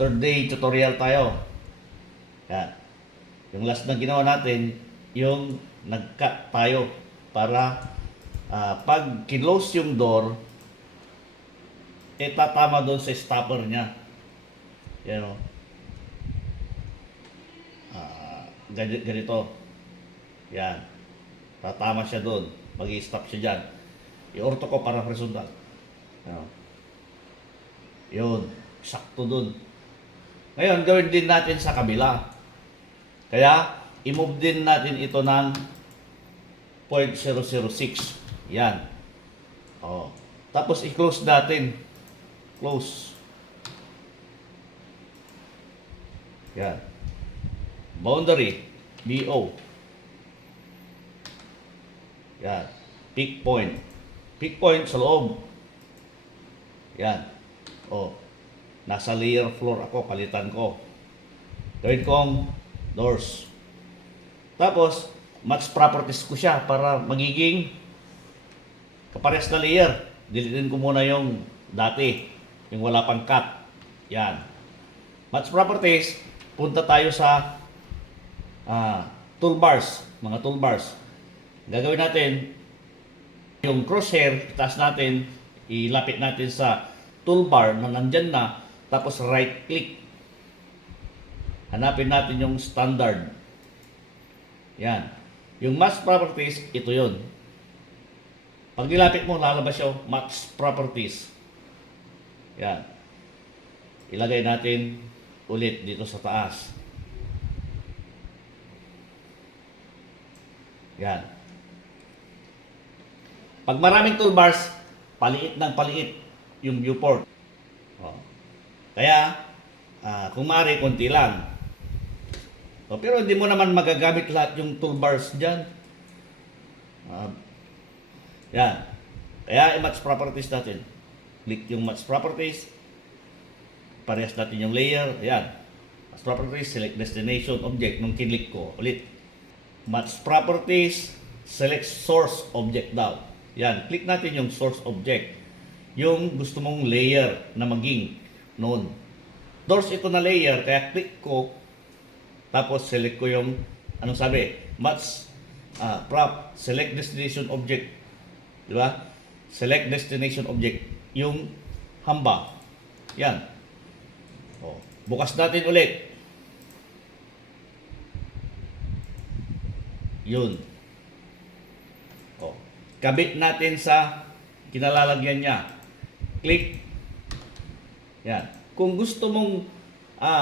Third day tutorial tayo. Yan. Yung last na ginawa natin, yung nag-cut tayo para pag kinlose yung door, tatama doon sa stopper niya. Yan o. Ganito. Yan. Tatama siya doon. Mag-i-stop siya dyan. I-orto ko para horizontal. Yan. Yun. Sakto doon. Ngayon, gawin din natin sa kabila. Kaya, i-move din natin ito ng 0.006. Yan. Tapos, i-close natin. Close. Yan. Boundary. BO. Yan. Peak point. Peak point sa loob. Yan. Nasa layer floor ako, palitan ko. Gawin kong doors. Tapos, match properties ko siya para magiging kapares na layer. Dilitin ko muna yung dati, yung wala pang cut. Yan. Match properties, punta tayo sa toolbars, mga toolbars. Gagawin natin, yung crosshair, itaas natin, ilapit natin sa toolbar na nandyan na, tapos right click. Hanapin natin yung standard. Yan. Yung match properties, ito yun. Pag nilapit mo, lalabas yung match properties. Yan. Ilagay natin ulit dito sa taas. Yan. Pag maraming toolbars, paliit ng paliit yung viewport. Kaya, kung maaari, konti lang. Pero hindi mo naman magagamit lahat yung toolbars dyan. Yan. Kaya, i-match properties natin. Click yung match properties. Parehas natin yung layer. Yan. Match properties, select destination object. Nung kinlik ko, ulit. Match properties, select source object daw. Yan. Click natin yung source object. Yung gusto mong layer na maging noon. Doors ito na layer, kaya click ko, tapos select ko yung, anong sabi? Match, select destination object. Di ba? Select destination object. Yung hamba. Yan. Bukas natin ulit. Yun. Kabit natin sa kinalalagyan niya. Click. Yan. Kung gusto mong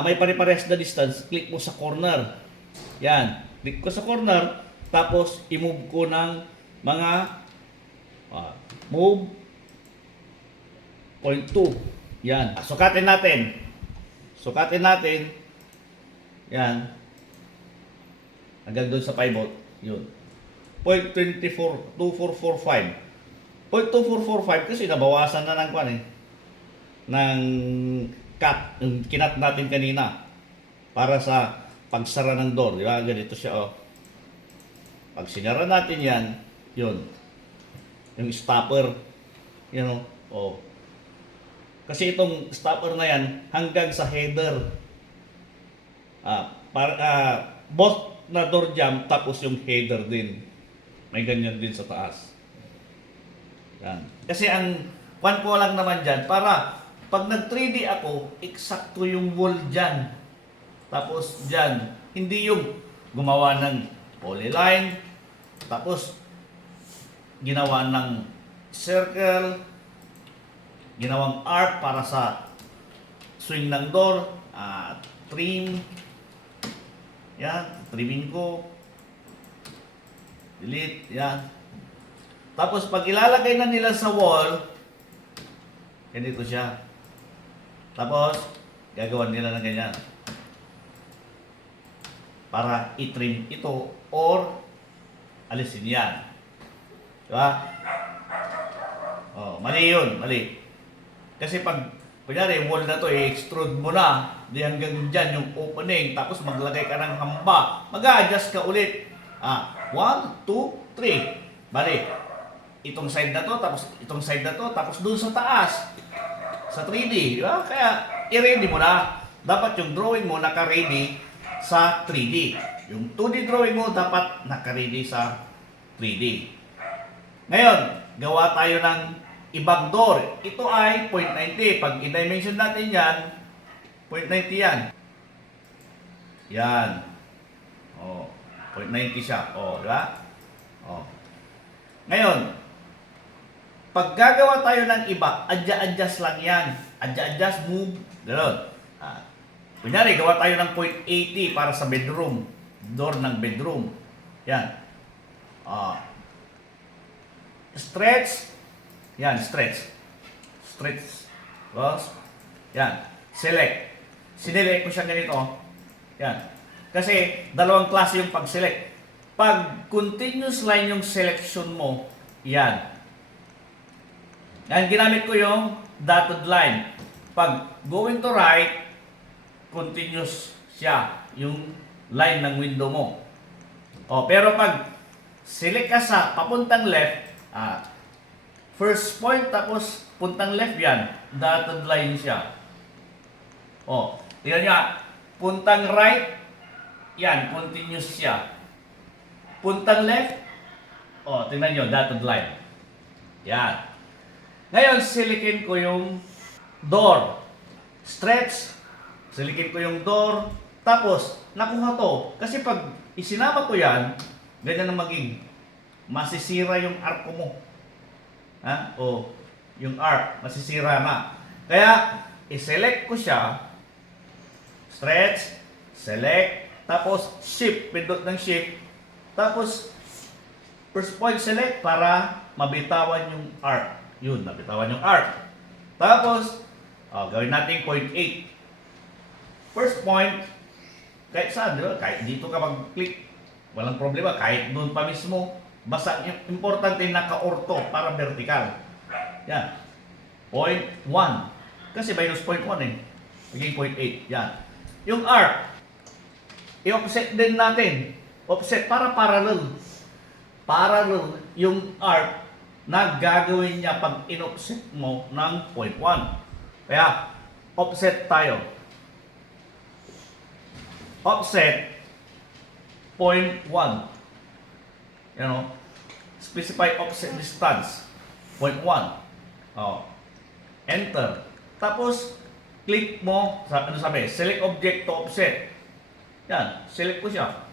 may pare-parehas na distance, click mo sa corner. Yan. Click ko sa corner, tapos i-move ko ng mga move 0.2. Yan. Sukatin natin. Sukatin natin. Yan. Hanggang doon sa pivot. Yun. 0.2445. 0.2445 kasi nabawasan na ng kwan ng cut, yung kinat natin kanina para sa pagsara ng door, di ba? Ganito siya, Pag sinara natin yan, yun. Yung stopper, Kasi itong stopper na yan, hanggang sa header. Both na door jamb, tapos yung header din. May ganyan din sa taas. Yan. Kasi ang kwan ko lang naman dyan, para pag nag-3D ako, eksakto yung wall dyan. Tapos dyan, hindi yung gumawa ng polyline, tapos ginawa ng circle, ginawang arc para sa swing ng door, trim. Yan, trimming ko. Delete, yan. Tapos pag ilalagay na nila sa wall, ganito siya. Tapos, gagawan nila ng ganyan. Para i-trim ito or alisin yan. Diba? Mali yun, mali. Kasi pag, kunyari, wall na to, i-extrude mo na, di hanggang dyan yung opening, tapos maglagay ka ng hamba, mag-a-adjust ka ulit. 1, 2, 3. Bali, itong side na to, tapos itong side na to, tapos dun sa taas. Sa 3D, di ba? Kaya, i-ready mo na. Dapat yung drawing mo naka-ready sa 3D. Yung 2D drawing mo dapat naka-ready sa 3D. Ngayon, gawa tayo ng ibang door. Ito ay 0.90. Pag i-dimension natin yan, 0.90 yan. Yan. Oh, 0.90 siya. Oh, di ba? Oh. Ngayon, pag gagawa tayo ng iba, adjust lang yan. Adjust, move, gano'n. Kunyari, gawa tayo ng 0.80 para sa bedroom. Door ng bedroom. Yan. Stretch. Yan, stretch. Stretch. Close. Yan. Select. Sinelect ko siya ganito. Yan. Kasi, dalawang klase yung pag-select. Pag continuous line yung selection mo, yan. Yan, ginamit ko yung dotted line. Pag going to right, continuous siya, yung line ng window mo. Pero pag select ka sa papuntang left, first point tapos puntang left yan, dotted line siya. Tingnan nyo, puntang right, yan, continuous siya. Puntang left, tingnan nyo, dotted line. Yan. Ngayon, silikin ko yung door. Stretch. Silikin ko yung door. Tapos, nakuha to. Kasi pag isinama ko yan, ganyan ang maging. Masisira yung arco mo. Yung arc, masisira na. Kaya, iselect ko siya. Stretch. Select. Tapos, shift. Pindot ng shift. Tapos, first point select para mabitawan yung arc. Yun, nabitawan yung arc. Tapos, gawin natin 0.8. First point, kahit saan, di ba? Kahit dito ka mag-click, walang problema. Kahit doon pa mismo, basta yung importante naka-orto para vertical. Yan. 0.1. Kasi minus 0.1 eh. Maging 0.8. Yan. Yung arc, i-offset din natin. Offset para parallel. Parallel yung arc na gagawin niya pag in-offset mo ng 0.1. Kaya, offset tayo. Offset 0.1. Specify offset distance 0.1. Enter. Tapos, click mo, sabi, select object to offset. Yan, select ko siya.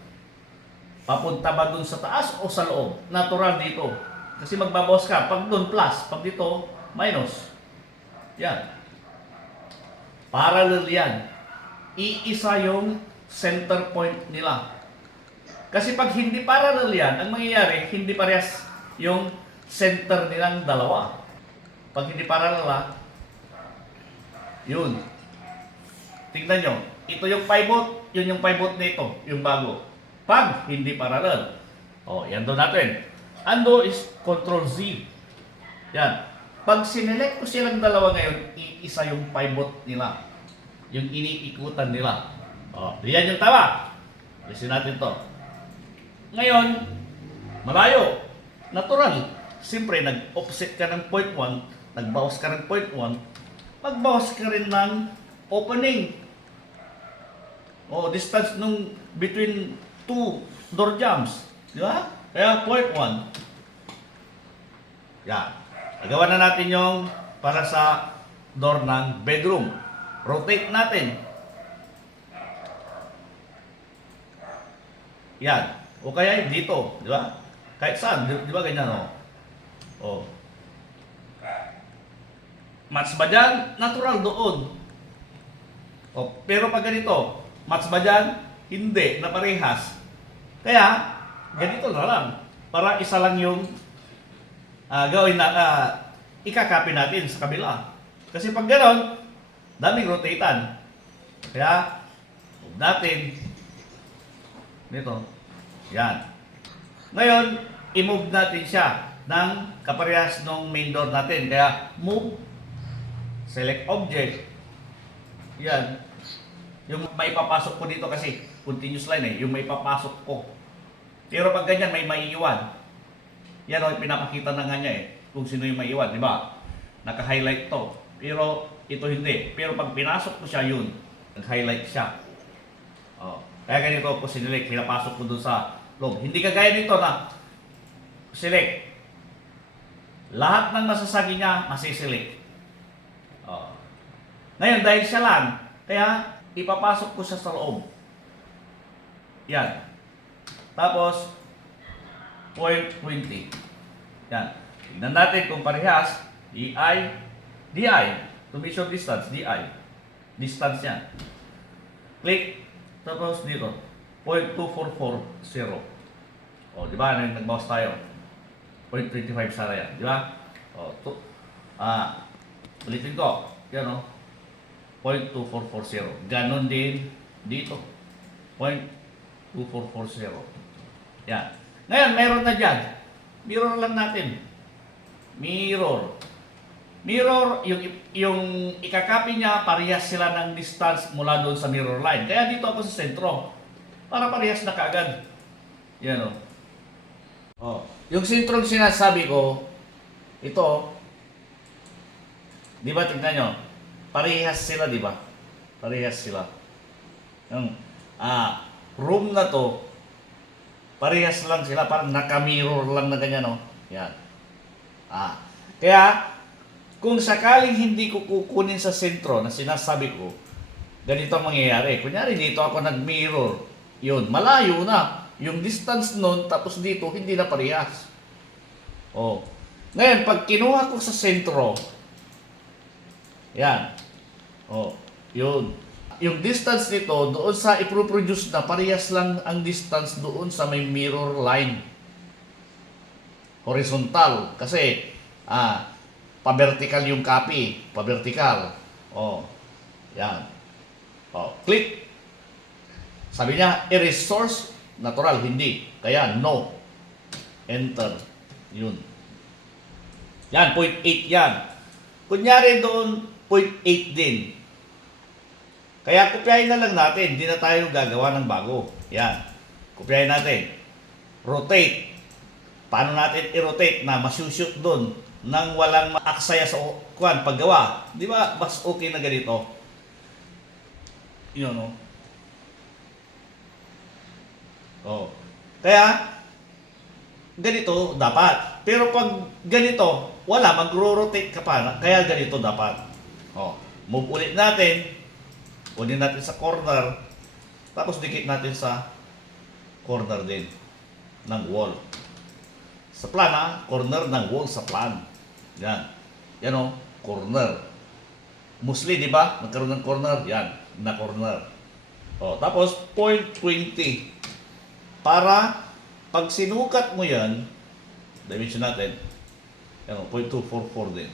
Papunta ba dun sa taas o sa loob? Natural dito. Kasi magbabawas ka. Pag doon plus, pag dito minus. Yan. Parallel yan. Iisa yung center point nila. Kasi pag hindi parallel yan, ang mangyayari, hindi parehas yung center nilang dalawa. Pag hindi parallel, yun. Tingnan nyo. Ito yung pivot, yun yung pivot nito, yung bago. Pag hindi parallel. Yan doon natin. Ando is Control Z. Yan. Pag sinelect ko silang dalawa ngayon, iisa yung pivot nila. Yung iniikutan nila. Yan yung tama. Listen natin to. Ngayon, malayo. Natural. Siyempre, nag-offset ka ng 0.1, nagbawas ka ng 0.1, magbawas ka rin ng opening. Distance nung between two door jambs. Di ba? Kaya 0.1. Yan. Nagawa na natin yung para sa door ng bedroom. Rotate natin. Yan. O kaya dito. Di ba? Kahit saan. Di ba ganyan match ba dyan? Natural doon. Pero pag ganito, match ba dyan? Hindi. Na parehas. Kaya, ganito na lang. Para isa lang yung gawin na ikakopy natin sa kabila. Kasi pag gano'n, daming rotatean. Kaya, move natin. Dito. Yan. Ngayon, i-move natin siya ng kaparehas ng main door natin. Kaya, move, select object. Yan. Yung may papasok ko dito kasi, continuous line yung may papasok ko. Pero pag ganyan, may maiiwan. Yan pinapakita na nga niya kung sino yung maiiwan, di ba? Naka-highlight to. Pero ito hindi. Pero pag pinasok ko siya yun, nag-highlight siya. Oh. Kaya ganito ko sinilect, pinapasok ko dun sa loob. Hindi kagaya nito na select. Lahat ng masasagi niya, masiselect. Oh. Ngayon, dahil siya lang, kaya ipapasok ko siya sa loob. Yan. Tapos, 0.20. Yan. Tignan natin kung parehas. DI. To measure distance, DI. Distance yan. Click. Tapos dito, 0.2440. O, di ba? Nag-mouse tayo. 0.25 sana yan. Di ba? O, ulitin ko. Yan o. 0.2440. Ganon din dito. 0.2440. Yan. Ngayon, meron na dyan. Mirror lang natin. Mirror. Mirror, yung ikakopy niya, parehas sila ng distance mula doon sa mirror line. Kaya dito ako sa sentro. Para parehas na kaagad. Yan o. Oh. Yung sentrong sinasabi ko, ito, di ba, tignan nyo, parehas sila, di ba? Parehas sila. Yung room na to, parehas lang sila, parang naka-mirror lang na ganyan, no? Yan. Kaya, kung sakaling hindi ko kukunin sa sentro na sinasabi ko, ganito ang mangyayari. Kunyari, dito ako nag-mirror. Yun, malayo na. Yung distance nun, tapos dito, hindi na parehas. Oh. Ngayon, pag kinuha ko sa sentro, yan. Oh, yun. Yung distance nito, doon sa iproproduce na, parehas lang ang distance doon sa may mirror line. Horizontal. Kasi, pa-vertical yung copy. Pa-vertical. Oh, yan. Oh, click. Sabi niya, erase source. Natural, hindi. Kaya, no. Enter. Yun. Yan, 0.8 yan. Kunyari doon, 0.8 din. Kaya kopyahin na lang natin, hindi na tayo gagawa ng bago. Yan. Kopyahin natin. Rotate. Paano natin i-rotate na masushoot doon nang walang maaksaya sa paggawa? Di ba, mas okay na ganito? Yun, no? Oh. Kaya, ganito dapat. Pero pag ganito, wala, magro-rotate ka pa. Kaya ganito dapat. Oh. Move ulit natin. Kunin natin sa corner, tapos dikit natin sa corner din ng wall. Sa plan, corner ng wall sa plan. Yan. Yan o, corner. Mostly, di ba? Magkaroon ng corner. Yan, na corner. O, tapos 0.20. Para, pag sinukat mo yan, dimension natin, yan o, 0.244 din.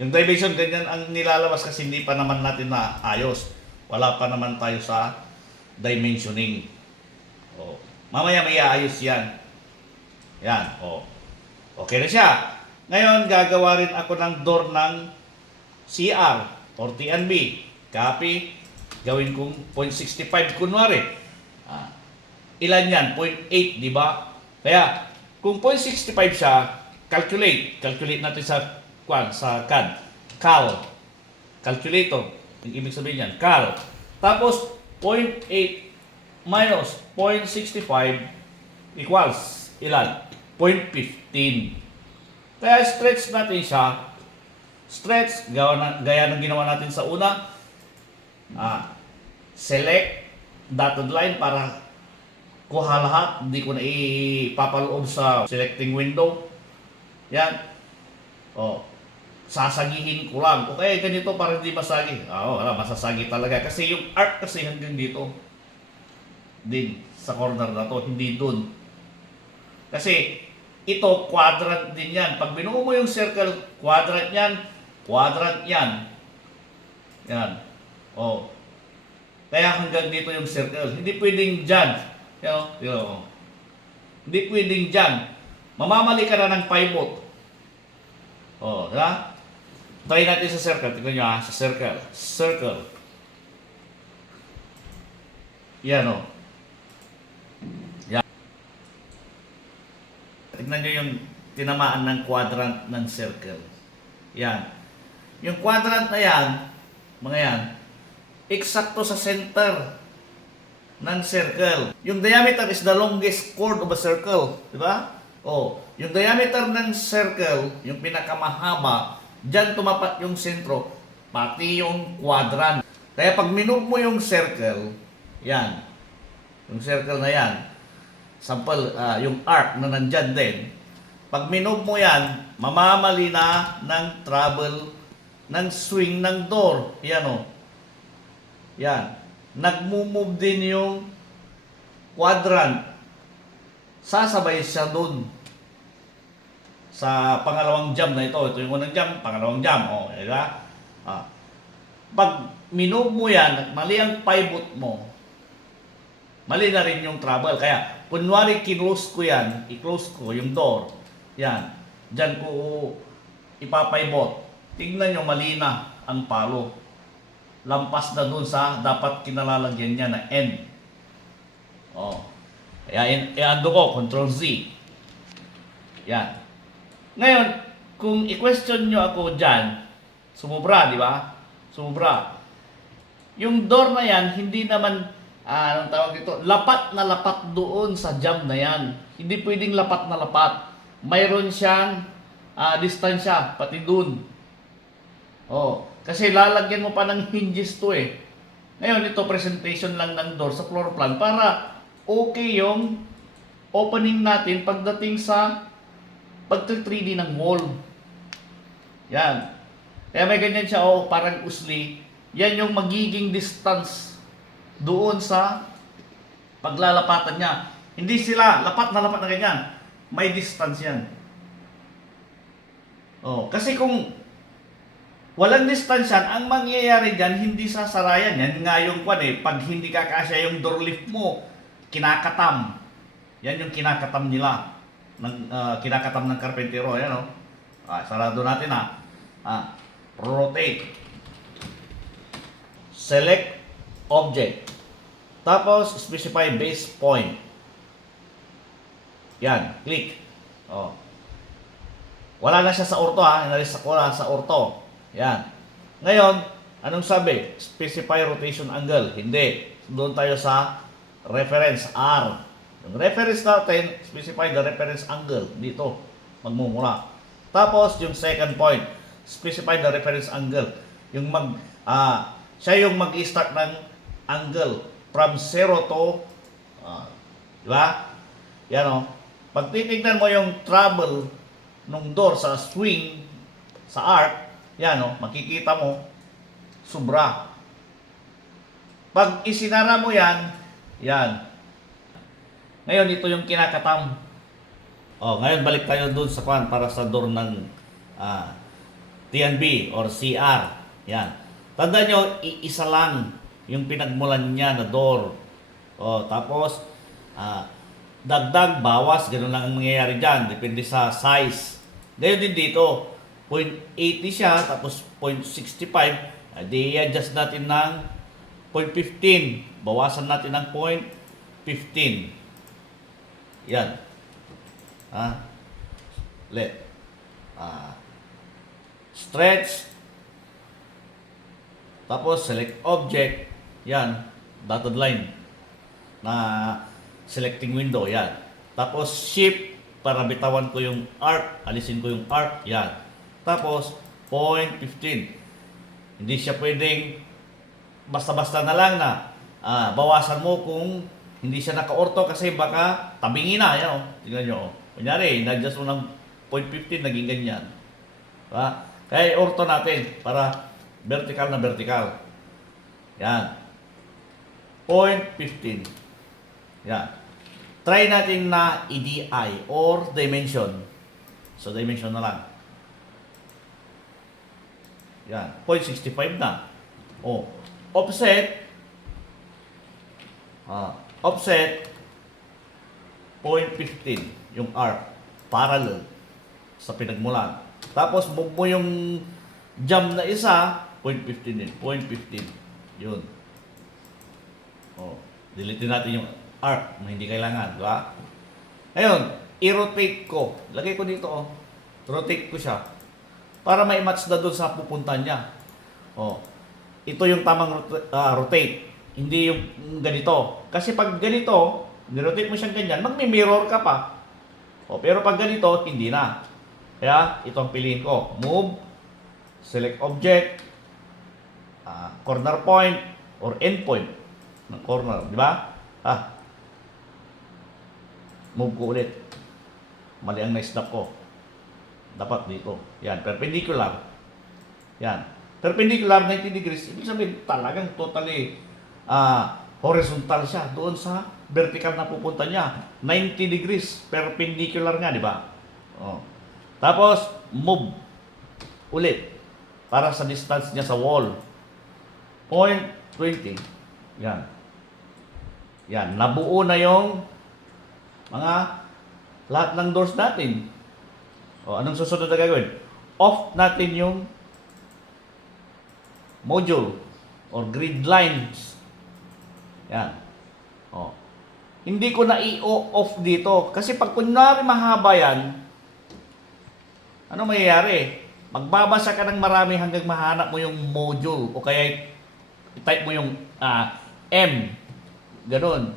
Yung dimension, ganyan ang nilalabas kasi hindi pa naman natin na ayos. Wala pa naman tayo sa dimensioning. O, mamaya may aayos yan. Yan. O, okay na siya. Ngayon, gagawa rin ako ng door ng CR or TNB. Copy. Gawin kong 0.65 kunwari. Ilan yan? 0.8, di ba? Kaya, kung 0.65 siya, calculate. Calculate natin sa CAD. Cal. Calculator. Yung ibig sabihin yan. Cal. Tapos, 0.8 minus 0.65 equals ilan? 0.15. Kaya stretch natin siya. Stretch, gaya ng ginawa natin sa una. Select dotted line para kuha lahat. Hindi ko na ipapaloob sa selecting window. Yan. O, sasagihin ko lang. Okay, ganito para hindi masagi. Wala, masasagi talaga. Kasi yung arc kasi hanggang dito. Din, sa corner na to, hindi dun. Kasi, ito, quadrant din yan. Pag binuo mo yung circle, quadrant yan, quadrant yan. Yan. O. Kaya hanggang dito yung circle. Hindi pwedeng dyan. Hindi pwedeng dyan. Mamamali ka na ng pivot. O, diba? Try natin sa circle. Tignan nyo sa circle. Circle. Yan o. Yan. Tignan nyo yung tinamaan ng quadrant ng circle. Yan. Yung quadrant na yan, mga yan, eksakto sa center ng circle. Yung diameter is the longest chord of a circle. Di ba? O, yung diameter ng circle, yung pinakamahaba, dyan tumapat yung sentro, pati yung quadrant. Kaya pag minove mo yung circle, yan, yung circle na yan, sample, yung arc na nandyan din, pag minove mo yan, mamamali na ng travel, ng swing ng door. Yan o. Yan. Nagmumove din yung quadrant. Sasabay siya dun sa pangalawang jump na ito. Ito yung unang jump, pangalawang jump. O, diba? Pag minove mo yan, mali ang pivot mo, mali na rin yung travel. Kaya, kunwari kinlose ko yan, i-close ko yung door. Yan. Diyan ko ipapivot. Tingnan nyo, mali na ang palo. Lampas na dun sa dapat kinalalagyan niya na end. Oh. Kaya i-ando ko, Control Z. Yan. Ngayon, kung i-question nyo ako dyan, sumubra, di ba? Sumubra. Yung door na yan, hindi naman, anong tawag dito, lapat na lapat doon sa jump na yan. Hindi pwedeng lapat na lapat. Mayroon siyang distansya, pati dun. Oh. Kasi lalagyan mo pa ng hinges to eh. Ngayon, ito presentation lang ng door sa floor plan para okay yung opening natin pagdating sa pag-3D ng wall. Yan. Kaya may ganyan siya, oh, parang usli. Yan yung magiging distance doon sa paglalapatan niya. Hindi sila lapat na ganyan. May distance yan. Oh, kasi kung walang distansyan, ang mangyayari dyan, hindi sasarayan. Yan nga yung kwan eh. Pag hindi kakasya yung door lift mo, kinakatam. Yan yung kinakatam nila. Kinakatam ng karpentero. Yan o. Sarado natin ha. Rotate. Select object. Tapos, specify base point. Yan. Click. O. Wala na siya sa orto ha. Inalis ko na sa orto. Yan. Ngayon, anong sabi? Specify rotation angle. Hindi. Doon tayo sa reference R. Yung reference natin, specify the reference angle. Dito, magmumula. Tapos, yung second point, specify the reference angle. Yung siya yung mag-start ng angle from 0 to, di ba? Yan o. Pag titignan mo yung travel nung door sa swing, sa arc, yan o, makikita mo, sobra. Pag isinara mo yan, yan. Ngayon, ito yung kinakatam. Ngayon balik tayo dun sa kwan para sa door ng TNB or CR. Yan. Tandaan nyo, iisa lang yung pinagmulan niya na door. Tapos, dagdag, bawas, ganun lang ang mangyayari dyan. Depende sa size. Ngayon din dito, 0.80 siya, tapos 0.65, i-adjust natin ng 0.15. Bawasan natin ng 0.15. Yan. Stretch. Tapos, select object. Yan. Dotted line. Na selecting window. Yan. Tapos, shift para bitawan ko yung arc. Alisin ko yung arc. Yan. Tapos, 0.15. Hindi siya pwedeng basta-basta na lang na bawasan mo kung hindi siya naka-orto kasi baka tabingin na. Yan o. Tingnan nyo o. Kunyari, nag-adjust mo ng 0.15, naging ganyan. Diba? Kaya orto natin para vertical na vertical. Yan. 0.15. Yan. Try natin na EDI or dimension. So, dimension na lang. Yan. 0.65 na. Offset. Offset. 0.15. Yung arc. Parallel. Sa pinagmulan. Tapos, move mo yung jump na isa. 0.15 din. 0.15. Yun. Delete natin yung arc na hindi kailangan. Diba? Ngayon, i-rotate ko. Lagay ko dito. Rotate ko siya. para ma-match na doon sa pupunta niya. Oh. Ito yung tamang rotate. Hindi yung ganito. Kasi pag ganito, nirotate mo siyang ganyan, magmi-mirror ka pa. Oh, pero pag ganito, hindi na. Kaya, ito ang piliin ko. Move, select object, corner point, or end point ng corner. Di ba? Move ko ulit. Mali ang na-snap ko. Dapat dito. Yan, perpendicular. Yan. Perpendicular 90 degrees. Ibig sabihin, talagang totally horizontal siya doon sa vertical na pupunta niya. 90 degrees. Perpendicular nga, di ba? Oh. Tapos, move ulit para sa distance niya sa wall. 0.20. Yan. Yan. Nabuo na yung lahat ng doors natin. O, anong susunod na gagawin? Off natin yung module or grid lines. Yan. O. Hindi ko na i-off dito. Kasi pag kunwari mahaba yan, ano mayayari? Magbabasa ka ng marami hanggang mahanap mo yung module o kaya i-type mo yung M. Ganun.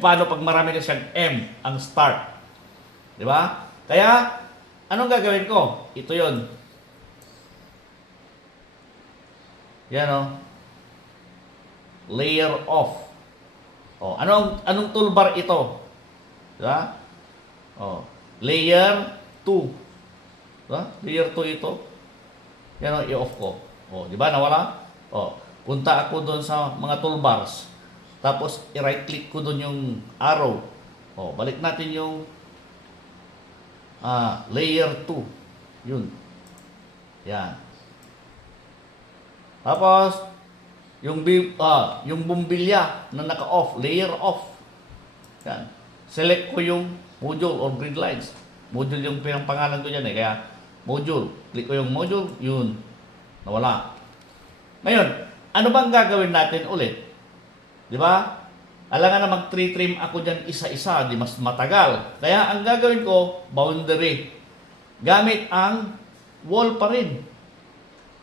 Paano pag marami na siyang M ang start? Di ba? Kaya, anong gagawin ko? Ito yon. Yan o. Layer off. O, anong toolbar ito? Di ba? O, layer 2. Di ba? Layer 2 ito. Yan o, i-off ko. O, di ba? Nawala? O, punta ako doon sa mga toolbars. Tapos, i-right click ko doon yung arrow. O, balik natin yung layer 2. Yun. Yan. Tapos, yung bumbilya na naka-off, layer off. Yan. Select ko yung module or grid lines. Module yung pangalan ko dyan eh. Kaya, module. Click ko yung module. Yun. Nawala. Ngayon, ano bang gagawin natin ulit? Di ba? Alangan na mag-trim ako dyan isa-isa, di mas matagal. Kaya ang gagawin ko, boundary. Gamit ang wall pa rin.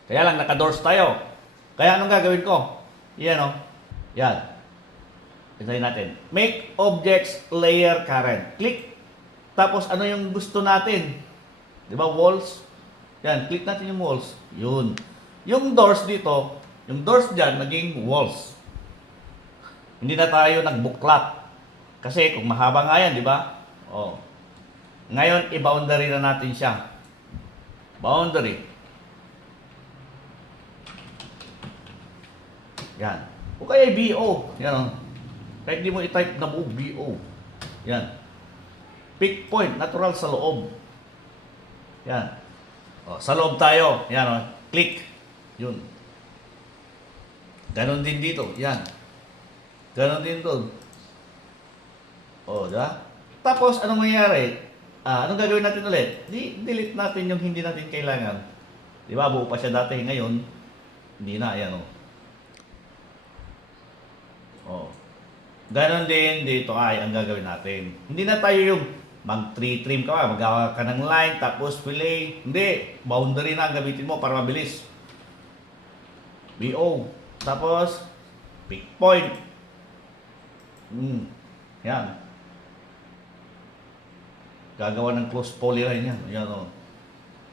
Kaya lang, naka-doors tayo. Kaya anong gagawin ko? Yan o. Yan. Itayin natin. Make objects layer current. Click. Tapos ano yung gusto natin? Di ba? Walls. Yan. Click natin yung walls. Yun. Yung doors dito, yung doors dyan, naging walls. Hindi na tayo nagbuklat. Kasi kung mahaba nga yan, di ba? Oh. Ngayon, i-boundary na natin siya. Boundary. Yan. O kaya BO. Yan o. Kahit di mo i-type na buo, BO. Yan. Pick point, natural sa loob. Yan. O, sa loob tayo. Yan o. Click. Yun. Ganon din dito. Yan. Ganon din doon. O, diba? Tapos, anong mangyayari? Anong gagawin natin ulit? Delete natin yung hindi natin kailangan. Di ba? Buo pa siya dati. Ngayon, hindi na. Ayan o. O. Ganon din dito ay ang gagawin natin. Hindi na tayo yung mag-trim ka, magawa ka ng line, tapos fillet. Hindi. Boundary na ang gamitin mo para mabilis. BO. Tapos, pick point. Yan. Gagawa ng close polyline yan. Yan o.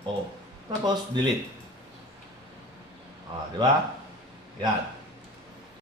O. Tapos, delete. Di ba? Yan.